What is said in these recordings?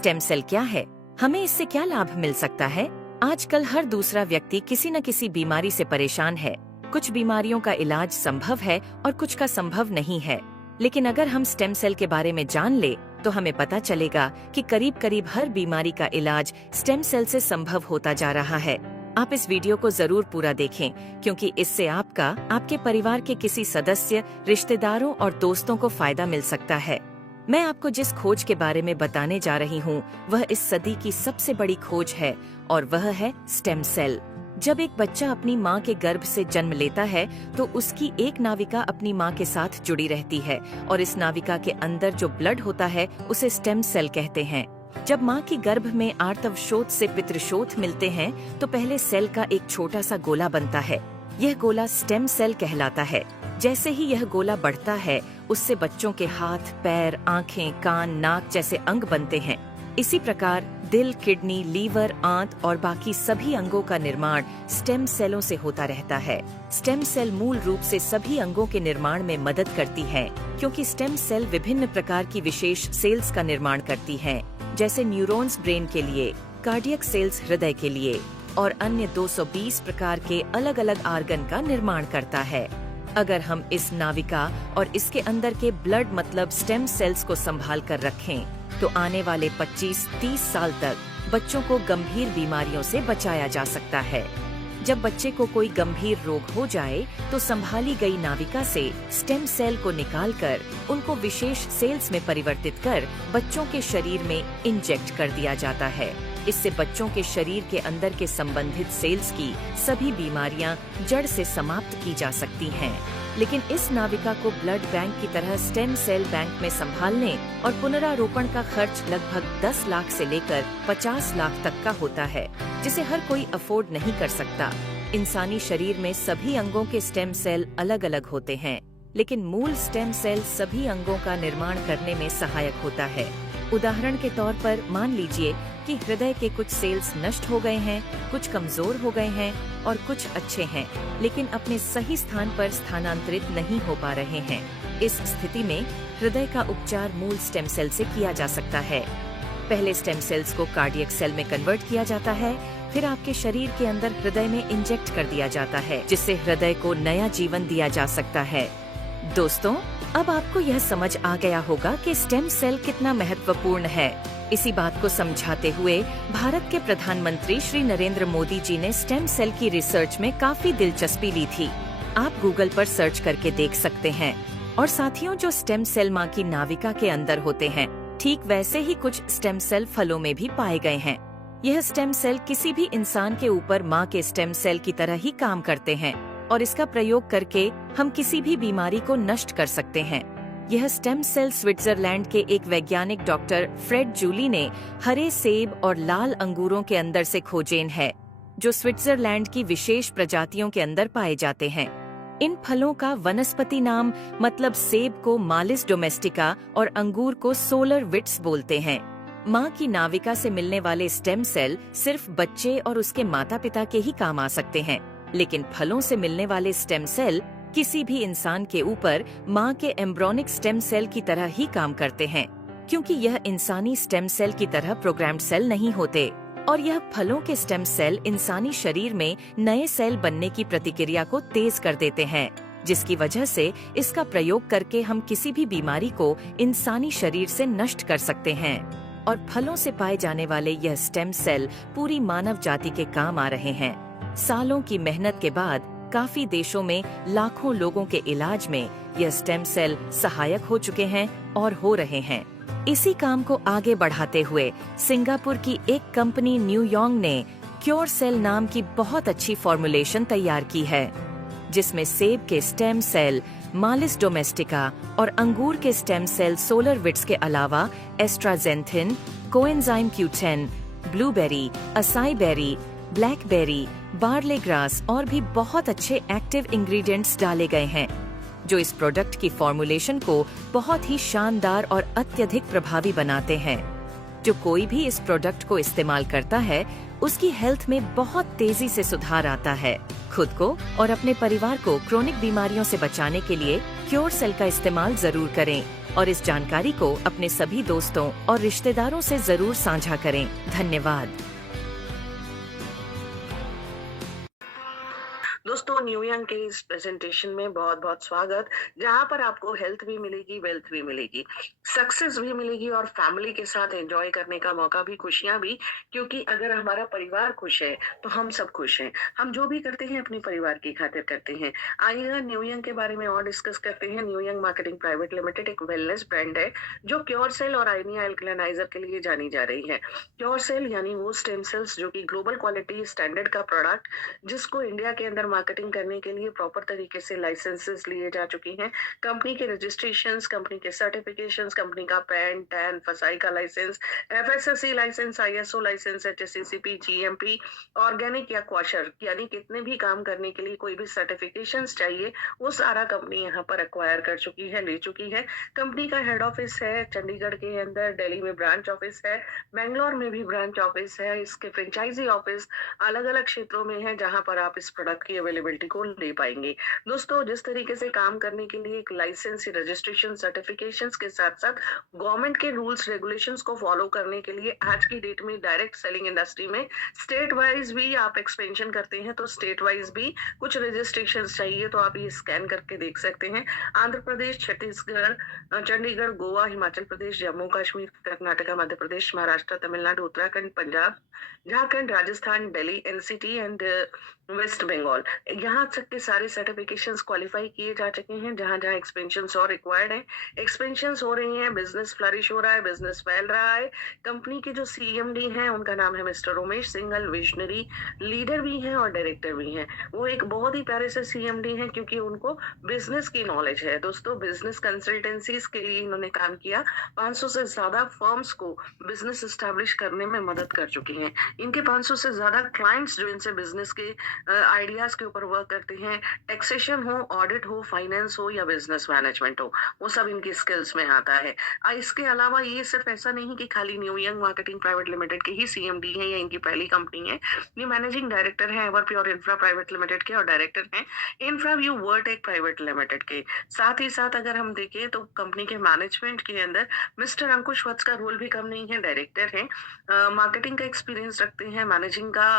Stem cell क्या है? हमें इससे क्या लाभ मिल सकता है? आजकल हर दूसरा व्यक्ति किसी न किसी बीमारी से परेशान है। कुछ बीमारियों का इलाज संभव है और कुछ का संभव नहीं है। लेकिन अगर हम स्टेम सेल के बारे में जान ले तो हमें पता चलेगा कि करीब करीब हर बीमारी का इलाज स्टेम सेल से संभव होता जा रहा है। आप इस वीडियो को जरूर पूरा देखें, क्योंकि इससे आपका, आपके परिवार के किसी सदस्य, रिश्तेदारों और दोस्तों को फायदा मिल सकता है। मैं आपको जिस खोज के बारे में बताने जा रही हूँ वह इस सदी की सबसे बड़ी खोज है और वह है स्टेम सेल। जब एक बच्चा अपनी माँ के गर्भ से जन्म लेता है तो उसकी एक नाविका अपनी माँ के साथ जुड़ी रहती है और इस नाविका के अंदर जो ब्लड होता है उसे स्टेम सेल कहते हैं। जब माँ की गर्भ में आर्तवशोथ से पितृशोथ मिलते हैं तो पहले सेल का एक छोटा सा गोला बनता है। यह गोला स्टेम सेल कहलाता है। जैसे ही यह गोला बढ़ता है उससे बच्चों के हाथ, पैर, आँखें, कान, नाक जैसे अंग बनते हैं। इसी प्रकार दिल, किडनी, लीवर, आंत और बाकी सभी अंगों का निर्माण स्टेम सेलों से होता रहता है। स्टेम सेल मूल रूप से सभी अंगों के निर्माण में मदद करती है, क्योंकि स्टेम सेल विभिन्न प्रकार की विशेष सेल्स का निर्माण करती हैं, जैसे न्यूरॉन्स ब्रेन के लिए, कार्डियक सेल्स हृदय के लिए और अन्य 220 प्रकार के अलग अलग आर्गन का निर्माण करता है। अगर हम इस नाविका और इसके अंदर के ब्लड मतलब स्टेम सेल्स को संभाल कर रखें तो आने वाले 25-30 साल तक बच्चों को गंभीर बीमारियों से बचाया जा सकता है। जब बच्चे को कोई गंभीर रोग हो जाए तो संभाली गई नाविका से स्टेम सेल को निकालकर उनको विशेष सेल्स में परिवर्तित कर बच्चों के शरीर में इंजेक्ट कर दिया जाता है। इससे बच्चों के शरीर के अंदर के संबंधित सेल्स की सभी बीमारियां जड़ से समाप्त की जा सकती हैं। लेकिन इस नाविका को ब्लड बैंक की तरह स्टेम सेल बैंक में संभालने और पुनरारोपण का खर्च लगभग 10 लाख से लेकर 50 लाख तक का होता है, जिसे हर कोई अफोर्ड नहीं कर सकता। इंसानी शरीर में सभी अंगों के स्टेम सेल अलग अलग होते हैं, लेकिन मूल स्टेम सेल सभी अंगों का निर्माण करने में सहायक होता है। उदाहरण के तौर पर मान लीजिए कि हृदय के कुछ सेल्स नष्ट हो गए हैं, कुछ कमजोर हो गए हैं और कुछ अच्छे हैं, लेकिन अपने सही स्थान पर स्थानांतरित नहीं हो पा रहे हैं। इस स्थिति में हृदय का उपचार मूल स्टेम सेल से किया जा सकता है। पहले स्टेम सेल्स को कार्डियक सेल में कन्वर्ट किया जाता है, फिर आपके शरीर के अंदर हृदय में इंजेक्ट कर दिया जाता है, जिससे हृदय को नया जीवन दिया जा सकता है। दोस्तों, अब आपको यह समझ आ गया होगा कि स्टेम सेल कितना महत्वपूर्ण है। इसी बात को समझाते हुए भारत के प्रधानमंत्री श्री नरेंद्र मोदी जी ने स्टेम सेल की रिसर्च में काफी दिलचस्पी ली थी। आप गूगल पर सर्च करके देख सकते हैं। और साथियों, जो स्टेम सेल माँ की नाविका के अंदर होते हैं, ठीक वैसे ही कुछ स्टेम सेल फलों में भी पाए गए हैं। यह स्टेम सेल किसी भी इंसान के ऊपर माँ के स्टेम सेल की तरह ही काम करते हैं और इसका प्रयोग करके हम किसी भी बीमारी को नष्ट कर सकते हैं। यह स्टेम सेल स्विट्जरलैंड के एक वैज्ञानिक डॉक्टर फ्रेड जूली ने हरे सेब और लाल अंगूरों के अंदर से खोजेन है, जो स्विट्जरलैंड की विशेष प्रजातियों के अंदर पाए जाते हैं। इन फलों का वनस्पति नाम मतलब सेब को मालिस डोमेस्टिका और अंगूर को सोलर विट्स बोलते हैं। माँ की नाविका से मिलने वाले स्टेम सेल सिर्फ बच्चे और उसके माता पिता के ही काम आ सकते हैं, लेकिन फलों से मिलने वाले स्टेम सेल किसी भी इंसान के ऊपर माँ के एम्ब्रोनिक स्टेम सेल की तरह ही काम करते हैं, क्योंकि यह इंसानी स्टेम सेल की तरह प्रोग्राम्ड सेल नहीं होते और यह फलों के स्टेम सेल इंसानी शरीर में नए सेल बनने की प्रतिक्रिया को तेज कर देते हैं, जिसकी वजह से इसका प्रयोग करके हम किसी भी बीमारी को इंसानी शरीर से नष्ट कर सकते हैं। और फलों से पाए जाने वाले यह स्टेम सेल पूरी मानव जाति के काम आ रहे हैं। सालों की मेहनत के बाद काफी देशों में लाखों लोगों के इलाज में यह स्टेम सेल सहायक हो चुके हैं और हो रहे हैं। इसी काम को आगे बढ़ाते हुए सिंगापुर की एक कंपनी न्यूयॉन्ग ने क्योर सेल नाम की बहुत अच्छी फॉर्मुलेशन तैयार की है, जिसमें सेब के स्टेम सेल मालिस डोमेस्टिका और अंगूर के स्टेम सेल सोलर विट्स के अलावा astaxanthin, coenzyme Q10, blueberry, acai berry, blackberry, barley grass और भी बहुत अच्छे एक्टिव इंग्रेडिएंट्स डाले गए हैं, जो इस प्रोडक्ट की फॉर्मुलेशन को बहुत ही शानदार और अत्यधिक प्रभावी बनाते हैं। जो कोई भी इस प्रोडक्ट को इस्तेमाल करता है उसकी हेल्थ में बहुत तेजी से सुधार आता है। खुद को और अपने परिवार को क्रोनिक बीमारियों से बचाने के लिए क्योर सेल का इस्तेमाल जरूर करें और इस जानकारी को अपने सभी दोस्तों और रिश्तेदारों से जरूर साझा करें। धन्यवाद। दोस्तों, न्यू यंग के इस प्रेजेंटेशन में बहुत बहुत स्वागत, जहां पर आपको हेल्थ भी मिलेगी, वेल्थ भी मिलेगी, सक्सेस भी मिलेगी और फैमिली के साथ एंजॉय करने का मौका भी, खुशियां भी। क्योंकि अगर हमारा परिवार खुश है तो हम सब खुश हैं। हम जो भी करते हैं अपने परिवार की खातिर करते हैं। आइएगा न्यू यंग के बारे में और डिस्कस करते हैं। New young marketing private limited एक वेलनेस ब्रांड है जो क्योर सेल और आइनिया एल्कलाइजर के लिए जानी जा रही है। क्योर सेल यानी वो स्टेम सेल्स जो कि ग्लोबल क्वालिटी स्टैंडर्ड का प्रोडक्ट, जिसको इंडिया के अंदर मार्केटिंग करने के लिए प्रॉपर तरीके से लाइसेंसेस लिए जा चुकी हैं। कंपनी के रजिस्ट्रेशंस, कंपनी के सर्टिफिकेशंस, कंपनी का पैन, टैन, फसाई का license, FSSC license, ISO license, HSCP, GMP, organic या क्वाशर, यानी कितने भी काम करने के लिए कोई भी सर्टिफिकेशंस चाहिए, वो सारा कंपनी यहाँ पर एक्वायर कर चुकी है, ले चुकी है। कंपनी का हेड ऑफिस है चंडीगढ़ के अंदर, दिल्ली में ब्रांच ऑफिस है, बेंगलोर में भी ब्रांच ऑफिस है। इसके फ्रेंचाइजी ऑफिस अलग अलग क्षेत्रों में है, जहां पर आप इस प्रोडक्ट की अवेलेबिलिटी को ले पाएंगे। दोस्तों, जिस तरीके से काम करने के लिए एक लाइसेंस, रजिस्ट्रेशन, सर्टिफिकेशंस के साथ साथ गवर्नमेंट के रूल्स रेगुलेशंस को फॉलो करने के लिए आज की डेट में डायरेक्ट सेलिंग इंडस्ट्री में स्टेट वाइज भी आप एक्सपेंशन करते हैं, तो स्टेट वाइज भी कुछ रजिस्ट्रेशन चाहिए तो आप ये स्कैन करके देख सकते हैं। Andhra Pradesh, Chhattisgarh, Chandigarh, Goa, Himachal Pradesh, Jammu Kashmir, Karnataka, Madhya Pradesh, Maharashtra, Tamil Nadu, Uttarakhand, Punjab, Jharkhand, Rajasthan, Delhi, NCT and west Bengal, यहाँ तक के सारे सर्टिफिकेशंस क्वालिफाई किए जा चुके हैं। जहां जहां एक्सपेंशंस और रिक्वायर्ड है, एक्सपेंशंस हो रही हैं, बिजनेस फ्लरिश हो रहा है, बिजनेस फैल रहा है। कंपनी के जो सीएमडी हैं उनका नाम है mister Umesh Singhal, visionary leader भी हैं और डायरेक्टर भी हैं। वो एक बहुत ही प्यारे से सीएमडी हैं क्योंकि उनको बिजनेस की नॉलेज है। दोस्तों, बिजनेस कंसल्टेंसीज के लिए इन्होंने काम किया, 500 से ज्यादा फर्म्स को बिजनेस एस्टेब्लिश करने में मदद कर चुकी हैं। इनके 500 से ज्यादा क्लाइंट्स जो इनसे बिजनेस के आइडियाज के ऊपर वर्क करते हैं, टैक्सेशन हो, ऑडिट हो, फाइनेंस हो या बिजनेस मैनेजमेंट हो, वो सब इनकी स्किल्स में आता है। इसके अलावा ये सिर्फ ऐसा नहीं कि खाली new young marketing private limited के ही सीएमडी है या इनकी पहली कंपनी है। ये मैनेजिंग डायरेक्टर है ever pure infra private limited के और डायरेक्टर हैं इंफ्रा व्यू वर्टेक प्राइवेट लिमिटेड के। साथ ही साथ अगर हम देखें तो कंपनी के मैनेजमेंट के अंदर मिस्टर अंकुश वत्स का रोल भी कम नहीं है, डायरेक्टर है। मार्केटिंग का एक्सपीरियंस रखते हैं, मैनेजिंग का,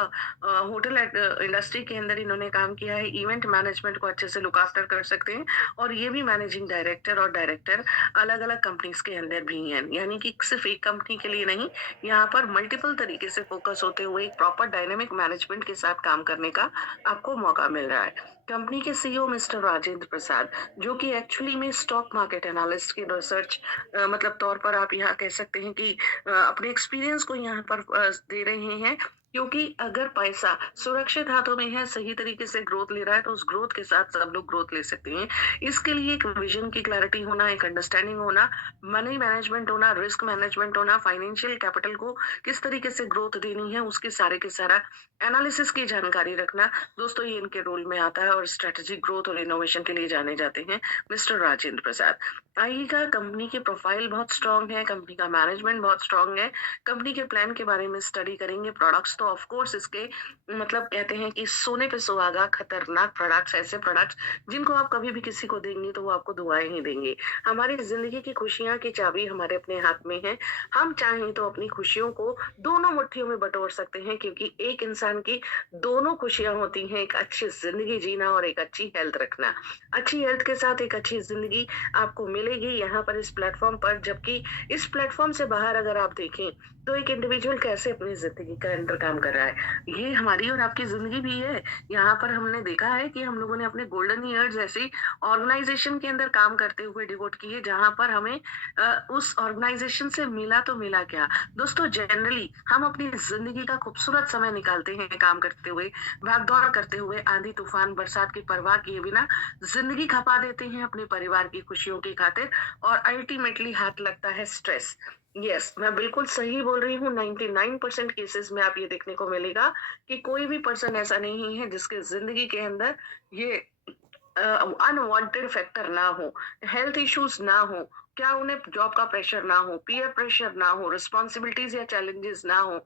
होटल इंडस्ट्री के अंदर इन्होंने काम किया है, इवेंट मैनेजमेंट को अच्छे से लुक आफ्टर कर सकते हैं। और ये भी मैनेजिंग डायरेक्टर और डायरेक्टर अलग अलग कंपनीज के अंदर भी हैं, यानी कि सिर्फ एक कंपनी के लिए नहीं, यहाँ पर मल्टीपल तरीके से फोकस होते हुए एक प्रॉपर डायनेमिक मैनेजमेंट के साथ काम करने का आपको मौका मिल रहा है। कंपनी के सीईओ मिस्टर राजेंद्र प्रसाद, जो कि एक्चुअली में स्टॉक मार्केट एनालिस्ट की रिसर्च मतलब तौर पर आप यहाँ कह सकते हैं कि अपने एक्सपीरियंस को यहाँ पर दे रहे हैं। क्योंकि अगर पैसा सुरक्षित हाथों में है, सही तरीके से ग्रोथ ले रहा है, तो उस ग्रोथ के साथ सब लोग ग्रोथ ले सकते हैं। इसके लिए एक विजन की क्लैरिटी होना, एक अंडरस्टैंडिंग होना, मनी मैनेजमेंट होना, रिस्क मैनेजमेंट होना, फाइनेंशियल कैपिटल को किस तरीके से ग्रोथ देनी है, उसके सारे के सारा एनालिसिस की जानकारी रखना, दोस्तों ये इनके रोल में आता है। और स्ट्रेटेजिक ग्रोथ और इनोवेशन के लिए जाने जाते हैं मिस्टर राजेंद्र प्रसाद। आइएगा, कंपनी की प्रोफाइल बहुत स्ट्रांग है, कंपनी का मैनेजमेंट बहुत स्ट्रांग है। कंपनी के प्लान के बारे में स्टडी करेंगे। प्रोडक्ट्स तो ऑफ कोर्स इसके मतलब कहते हैं कि सोने पे सुहागा, खतरनाक प्रोडक्ट्स, ऐसे प्रोडक्ट्स जिनको आप कभी भी किसी को देंगे तो वो आपको दुआएं ही देंगे। हमारी जिंदगी की खुशियां की चाबी हमारे अपने हाथ में है। हम चाहें तो अपनी खुशियों को दोनों मुट्ठियों में बटोर सकते हैं, क्योंकि एक इंसान की दोनों खुशियां होती हैं, एक अच्छी जिंदगी जीना और एक अच्छी हेल्थ रखना। अच्छी हेल्थ के साथ एक अच्छी जिंदगी आपको मिलेगी यहाँ पर इस प्लेटफॉर्म पर। जबकि इस प्लेटफॉर्म से बाहर अगर आप देखें तो एक इंडिविजुअल कैसे अपनी जिंदगी का अंदर काम कर रहा है, ये हमारी और आपकी जिंदगी भी है। यहाँ पर हमने देखा है कि हम लोगों ने अपने गोल्डन ईयर्स ऐसी ऑर्गेनाइजेशन के अंदर काम करते हुए डिवोट किए, जहां पर हमें उस ऑर्गेनाइजेशन से मिला तो मिला क्या। दोस्तों, जनरली हम अपनी जिंदगी का खूबसूरत समय निकालते हैं काम करते हुए, भाग दौड़ करते हुए, आंधी तूफान बरसात की परवाह किए बिना जिंदगी खपा देते हैं अपने परिवार की खुशियों की खातिर, और अल्टीमेटली हाथ लगता है स्ट्रेस। यस, मैं बिल्कुल सही बोल रही हूँ। 99% केसेस में आप ये देखने को मिलेगा कि कोई भी पर्सन ऐसा नहीं है जिसके जिंदगी के अंदर ये अनवांटेड फैक्टर ना हो, हेल्थ इश्यूज ना हो, क्या उन्हें जॉब का प्रेशर ना हो, पीयर प्रेशर ना हो, रिस्पॉन्सिबिलिटीज या चैलेंजेस ना हो,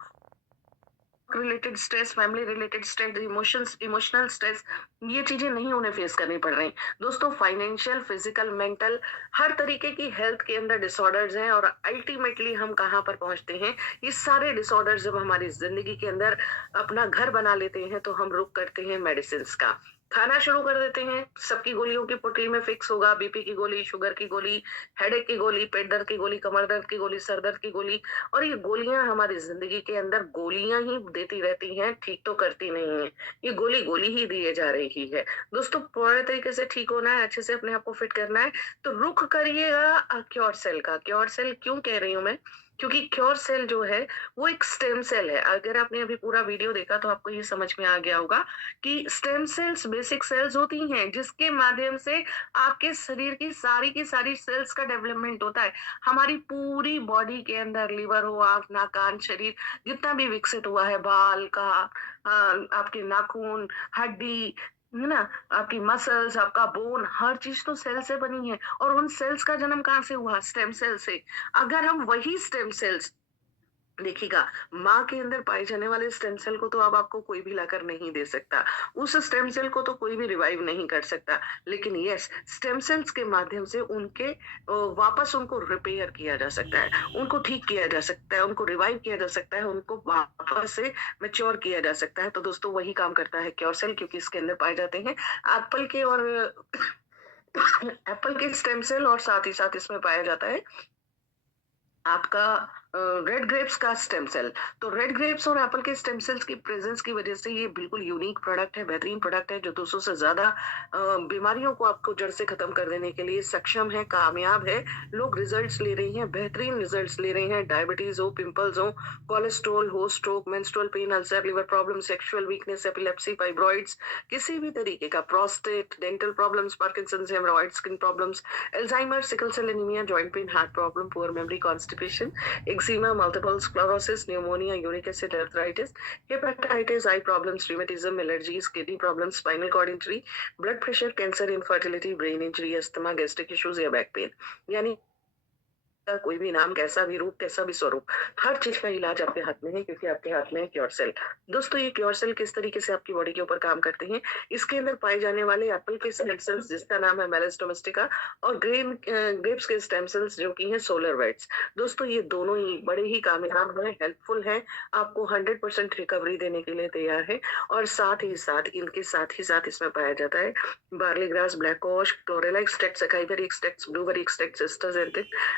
related stress, family related stress, emotions emotional stress, ये चीजें नहीं उन्हें फेस करनी पड़ रही। दोस्तों फाइनेंशियल, फिजिकल, मेंटल हर तरीके की हेल्थ के अंदर डिसऑर्डर्स हैं और अल्टीमेटली हम कहाँ पर पहुंचते हैं, ये सारे डिसऑर्डर्स जब हमारी जिंदगी के अंदर अपना घर बना लेते हैं तो हम रुक करते हैं मेडिसिन का। खाना शुरू कर देते हैं, सबकी गोलियों की पुटली में फिक्स होगा, बीपी की गोली, शुगर की गोली, हेडेक की गोली, पेट दर्द की गोली, कमर दर्द की गोली, सर दर्द की गोली। और ये गोलियां हमारी जिंदगी के अंदर गोलियां ही देती रहती हैं, ठीक तो करती नहीं है। ये गोली गोली ही दिए जा रही है। दोस्तों पूरे तरीके से ठीक होना है, अच्छे से अपने आप को फिट करना है, तो रुख करिएगा क्योर सेल का। क्योर सेल क्यों कह रही हूँ मैं, क्योंकि क्योर सेल जो है वो एक स्टेम सेल है। अगर आपने अभी पूरा वीडियो देखा तो आपको ये समझ में आ गया होगा कि स्टेम सेल्स बेसिक सेल्स होती हैं जिसके माध्यम से आपके शरीर की सारी सेल्स का डेवलपमेंट होता है। हमारी पूरी बॉडी के अंदर लिवर हो, आंख, नाक, कान, शरीर जितना भी विकसित हुआ है, बाल का, आपके नाखून, हड्डी, है ना, आपकी मसल्स, आपका बोन, हर चीज तो सेल से बनी है। और उन सेल्स का जन्म कहाँ से हुआ? स्टेम सेल से। अगर हम वही स्टेम सेल्स देखिएगा, माँ के अंदर पाए जाने वाले स्टेम सेल को तो अब आपको कोई भी लाकर नहीं दे सकता। उस स्टेम सेल को तो कोई भी रिवाइव नहीं कर सकता। लेकिन यस, स्टेम सेल्स के माध्यम से उनके वापस उनको रिपेयर किया जा सकता है, उनको ठीक किया जा सकता है, उनको रिवाइव किया जा सकता है, उनको वापस से मैच्योर किया जा सकता है। तो दोस्तों वही काम करता है क्योर सेल, क्योंकि इसके अंदर पाए जाते हैं एप्पल के और एप्पल के स्टेम सेल, और साथ ही साथ इसमें पाया जाता है आपका रेड ग्रेप्स का स्टेम सेल। तो रेड ग्रेप्स और एप्पल के स्टेम सेल्स की प्रेजेंस की वजह से ये बिल्कुल यूनिक प्रोडक्ट है, बेहतरीन प्रोडक्ट है, जो 200 से ज्यादा बीमारियों को आपको जड़ से खत्म कर देने के लिए सक्षम है, कामयाब है। लोग रिजल्ट्स ले रही हैं, बेहतरीन रिजल्ट्स ले रहे हैं। डायबिटीज हो, पिंपल्स हो, कोलेस्ट्रॉल हो, stroke, menstrual pain, ulcer, liver problem, sexual weakness, epilepsy, fibroids, किसी भी तरीके का prostate, dental problems, Parkinson's, haemorrhoid, skin problems, Alzheimer, sickle cell anaemia, joint pain, heart problem, poor memory, constipation, eczema, multiple sclerosis, pneumonia, uric acid, arthritis, hepatitis, eye problems, rheumatism, allergies, kidney problems, spinal cord injury, blood pressure, cancer, infertility, brain injury, asthma, gastric issues या back pain. यानी का कोई भी नाम, कैसा भी रूप, कैसा भी स्वरूप, हर चीज का इलाज आपके हाथ में है, क्योंकि आपके हाथ में है क्योर सेल। दोस्तों ये क्योर सेल किस तरीके से आपकी बॉडी के ऊपर काम करते हैं, इसके अंदर पाए जाने वाले एप्पल के स्टेम सेल्स जिसका नाम है मेलिस डोमेस्टिका, और ग्रेप्स के स्टेम सेल्स जो कि हैं सोलर वेट्स। दोस्तों ये दोनों ही बड़े ही कामयाब है, हेल्पफुल है, आपको 100% रिकवरी देने के लिए तैयार है। और साथ ही साथ इसमें पाया जाता है barley grass, black cohosh, chlorella extract, सकाई एक्सट्रैक्ट, ब्लूबेरी एक्सट्रैक्ट, सिस्टर्स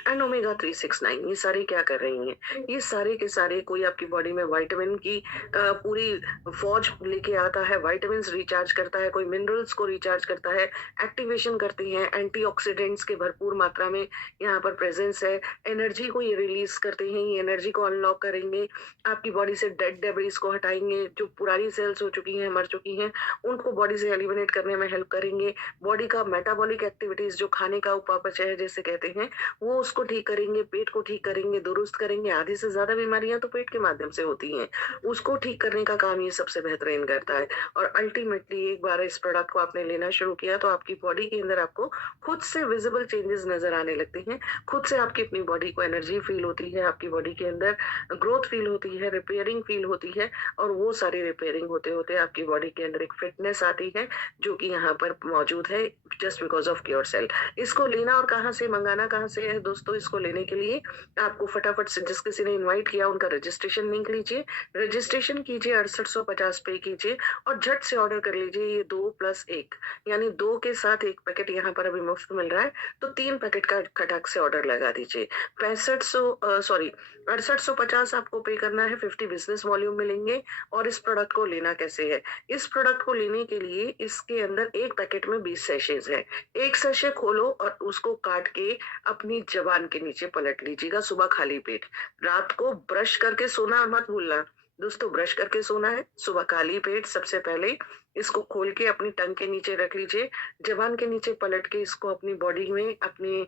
एंड ओमेगा 369। ये सारे क्या कर रही हैं, ये सारे के सारे कोई आपकी बॉडी में विटामिन की पूरी फौज लेके आता है, विटामिन रिचार्ज करता है, कोई मिनरल्स को रिचार्ज करता है, एक्टिवेशन करती हैं, एंटीऑक्सीडेंट्स के भरपूर मात्रा में यहाँ पर प्रेजेंस है, एनर्जी को ये रिलीज करते हैं, ये एनर्जी को अनलॉक करेंगे, आपकी बॉडी से डेड डेब्रिस को हटाएंगे, जो पुरानी सेल्स हो चुकी हैं, मर चुकी हैं, उनको बॉडी से एलिमिनेट करने में हेल्प करेंगे। बॉडी का मेटाबॉलिक एक्टिविटीज, जो खाने का उपापचय है जैसे कहते हैं, वो उसको ठीक करेंगे, पेट को ठीक करेंगे, दुरुस्त करेंगे। आधी से ज्यादा बीमारियां तो पेट के माध्यम से होती हैं, उसको ठीक करने का काम ये सबसे बेहतरीन करता है। और अल्टीमेटली एक बार इस प्रोडक्ट को आपने लेना शुरू किया तो आपकी बॉडी के अंदर आपको खुद से विजिबल चेंजेस नजर आने लगते हैं, खुद से आपकी अपनी बॉडी को एनर्जी फील होती है, आपकी बॉडी के अंदर ग्रोथ फील होती है, रिपेयरिंग फील होती है, और वो सारी रिपेयरिंग होते होते आपकी बॉडी के अंदर एक फिटनेस आती है जो कि यहाँ पर मौजूद है just because of cure cell. इसको लेना और कहाँ से मंगाना कहाँ से है दोस्तों, इसको लेने के लिए आपको फटाफट से जिस किसी ने इनवाइट किया उनका रजिस्ट्रेशन लिंक लीजिए, रजिस्ट्रेशन कीजिए, 6850 पे कीजिए और झट से ऑर्डर कर लीजिए। ये 2+1 यानी 2 के साथ 1 पैकेट यहाँ पर अभी मुफ्त मिल रहा है, तो 3 पैकेट का खटाक से ऑर्डर लगा दीजिए। 6850 आपको पे करना है, 50 बिजनेस वॉल्यूम मिलेंगे। और इस प्रोडक्ट को लेना कैसे है, इस प्रोडक्ट को लेने के लिए इसके अंदर एक पैकेट में 20 सैशेज है। एक सैशे खोलो और उसको काट के अपनी जबान के नीचे पलट लीजिएगा सुबह खाली पेट। रात को ब्रश करके सोना मत भूलना दोस्तों, ब्रश करके सोना है, सुबह खाली पेट सबसे पहले इसको खोल के अपनी टंग के नीचे रख लीजिए, ज़बान के नीचे पलट के इसको अपनी बॉडी में अपने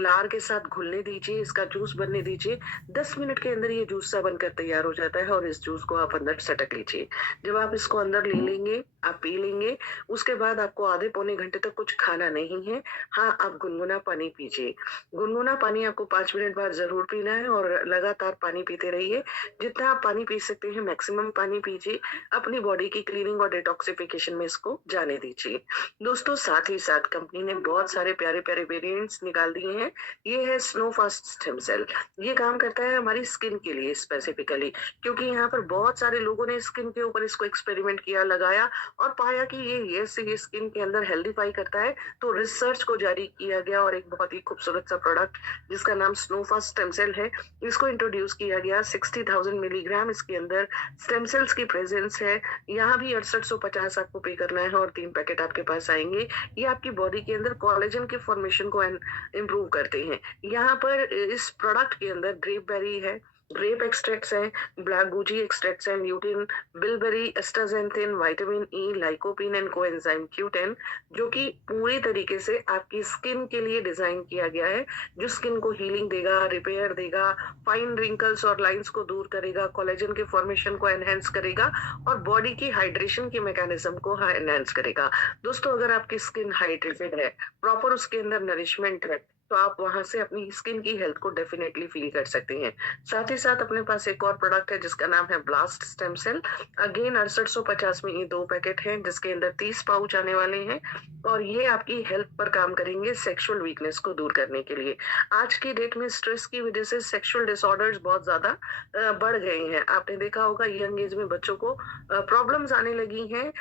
लार के साथ घुलने दीजिए, इसका जूस बनने दीजिए। 10 मिनट के अंदर ये जूस सा बनकर तैयार हो जाता है और इस जूस को आप अंदर सटक लीजिए। जब आप इसको अंदर ले लेंगे, आप पी लेंगे, उसके बाद आपको आधे पौने घंटे तक कुछ खाना नहीं है। हाँ, आप गुनगुना पानी पीजिए। गुनगुना पानी आपको 5 मिनट बाद ज़रूर पीना है और लगातार पानी पीते रहिए। जितना आप पानी पी सकते हैं मैक्सिमम पानी पीजिए। अपनी बॉडी की क्लीनिंग और डिटॉक्सिफिकेशन में इसको जाने दीजिए। दोस्तों, साथ ही साथ कंपनी ने बहुत सारे प्यारे-प्यारे वेरिएंट्स निकाल दिए हैं। ये है स्नो फास्ट स्टेम सेल। ये काम करता है हमारी स्किन के लिए स्पेसिफिकली, क्योंकि यहाँ पर बहुत सारे लोगों ने स्किन के ऊपर इसको एक्सपेरिमेंट किया, लगाया और पाया कि ये स्किन के अंदर हेल्दीफाई करता है। तो रिसर्च को जारी किया गया और एक बहुत ही खूबसूरत सा प्रोडक्ट जिसका नाम स्नो फास्ट स्टेम सेल है, इसको इंट्रोड्यूस किया गया। 60,000 मिलीग्राम इसके अंदर स्टेम सेल्स की प्रेजेंस है। यहाँ भी 6850 आपको पे करना है और 3 पैकेट आपके पास आएंगे। ये आपकी बॉडी के अंदर कोलेजन के फॉर्मेशन को इम्प्रूव करते हैं। यहाँ पर इस प्रोडक्ट के अंदर ग्रेप बेरी है, ग्रेप एक्सट्रैक्ट्स हैं, ब्लैक गुजी एक्सट्रैक्ट्स हैं, lutein, bilberry, astaxanthin, vitamin E, lycopene and coenzyme Q10, जो कि पूरी तरीके से आपकी स्किन के लिए डिजाइन किया गया है, जो स्किन को हीलिंग देगा, रिपेयर देगा, फाइन रिंकल्स और लाइंस को दूर करेगा, कोलेजन के फॉर्मेशन को एनहेंस करेगा और बॉडी की हाइड्रेशन के मैकेनिज्म को एनहेंस करेगा। दोस्तों, अगर आपकी स्किन हाइड्रेटेड है, प्रॉपर उसके अंदर नरिशमेंट है, तो आप वहां से अपनी स्किन की हेल्थ को डेफिनेटली फील कर सकते हैं। साथ ही साथ अपने पास एक और प्रोडक्ट है जिसका नाम है ब्लास्ट स्टेम सेल। अगेन 6850 में ये 2 पैकेट हैं जिसके अंदर 30 पाउच आने वाले हैं और ये आपकी हेल्थ पर काम करेंगे सेक्सुअल वीकनेस को दूर करने के लिए। आज की डेट में स्ट्रेस की वजह से सेक्सुअल डिसऑर्डर्स बहुत ज्यादा बढ़ गए हैं। आपने देखा होगा यंग एज में बच्चों को प्रॉब्लम्स आने लगी हैं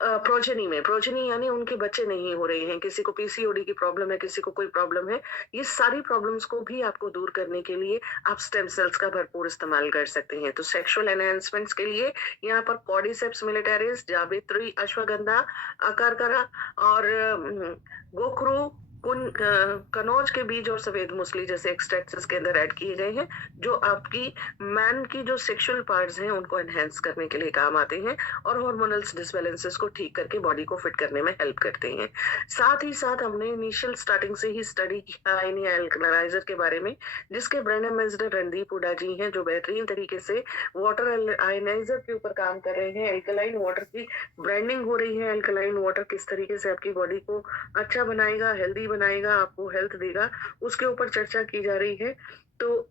प्रोजेनी यानी उनके बच्चे नहीं हो रहे हैं। किसी को पीसीओडी की प्रॉब्लम है, किसी को कोई प्रॉब्लम है। ये सारी प्रॉब्लम्स को भी आपको दूर करने के लिए आप स्टेम सेल्स का भरपूर इस्तेमाल कर सकते हैं। तो सेक्सुअल एनहांसमेंट्स के लिए यहाँ पर कॉर्डिसेप्स मिलिटारिस, जावित्री, अश्वगंधा, अकारकरा और गोखरू, कनौज के बीज और सफेद मूसली जैसे एक्सट्रैक्ट्स इसके अंदर ऐड किए गए हैं, जो आपकी मैन की जो सेक्सुअल पार्ट्स हैं उनको एनहेंस करने के लिए काम आते हैं और हार्मोनल डिसबैलेंसेस को ठीक करके बॉडी को फिट करने में हेल्प करते हैं। साथ ही साथ हमने इनिशियल स्टार्टिंग से ही स्टडी किया आयनी एल्कलाइजर के बारे में, जिसके ब्रांड एम्बेसडर रणदीप हुडा जी हैं, जो बेहतरीन तरीके से वाटर आयनाइजर के ऊपर काम कर रहे हैं। एल्कलाइन वाटर की ब्रांडिंग हो रही है। एल्कलाइन वाटर किस तरीके से आपकी बॉडी को अच्छा बनाएगा, हेल्दी बनाएगा, आपको हेल्थ देगा, उसके ऊपर चर्चा की जा रही है। तो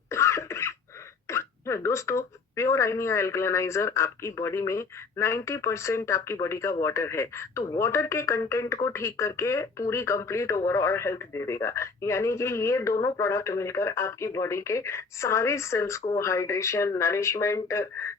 दोस्तों, प्योर आइनिया एल्कलाइजर आपकी बॉडी में 90% आपकी बॉडी का वाटर है, तो वाटर के कंटेंट को ठीक करके पूरी कंप्लीट ओवरऑल हेल्थ दे देगा। यानी कि ये दोनों प्रोडक्ट मिलकर आपकी बॉडी के सारे सेल्स को हाइड्रेशन, नरिशमेंट,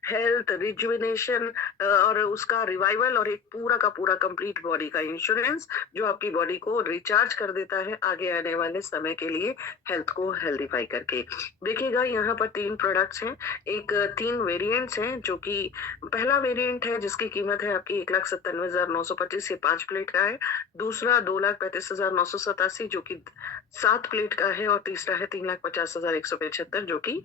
हेल्थ, रिजुविनेशन और उसका रिवाइवल और एक पूरा का पूरा कंप्लीट बॉडी का इंश्योरेंस, जो आपकी बॉडी को रिचार्ज कर देता है आगे आने वाले समय के लिए हेल्थ को हेल्दीफाई करके। देखिएगा, यहाँ पर 3 प्रोडक्ट्स हैं, एक 3 वेरिएंट्स हैं, जो कि पहला वेरिएंट है जिसकी कीमत है आपकी 1,97,925, ये 5 प्लेट का है। दूसरा 2,35,987 जो कि 7 प्लेट का है और तीसरा है 3,50,175 जो कि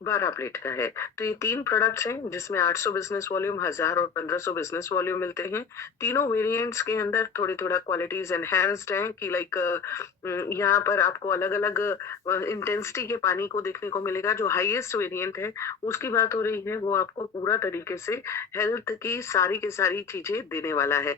12 प्लेट का है। तो ये 3 प्रोडक्ट्स हैं जिसमें 800 बिजनेस वॉल्यूम, 1000 और 1500 बिजनेस वॉल्यूम मिलते हैं। तीनों वेरिएंट्स के अंदर थोड़ा क्वालिटीज एनहांस्ड हैं कि लाइक यहाँ पर आपको अलग अलग इंटेंसिटी के पानी को देखने को मिलेगा। जो हाईएस्ट वेरिएंट है उसकी बात हो रही है, वो आपको पूरा तरीके से हेल्थ की सारी चीजें देने वाला है।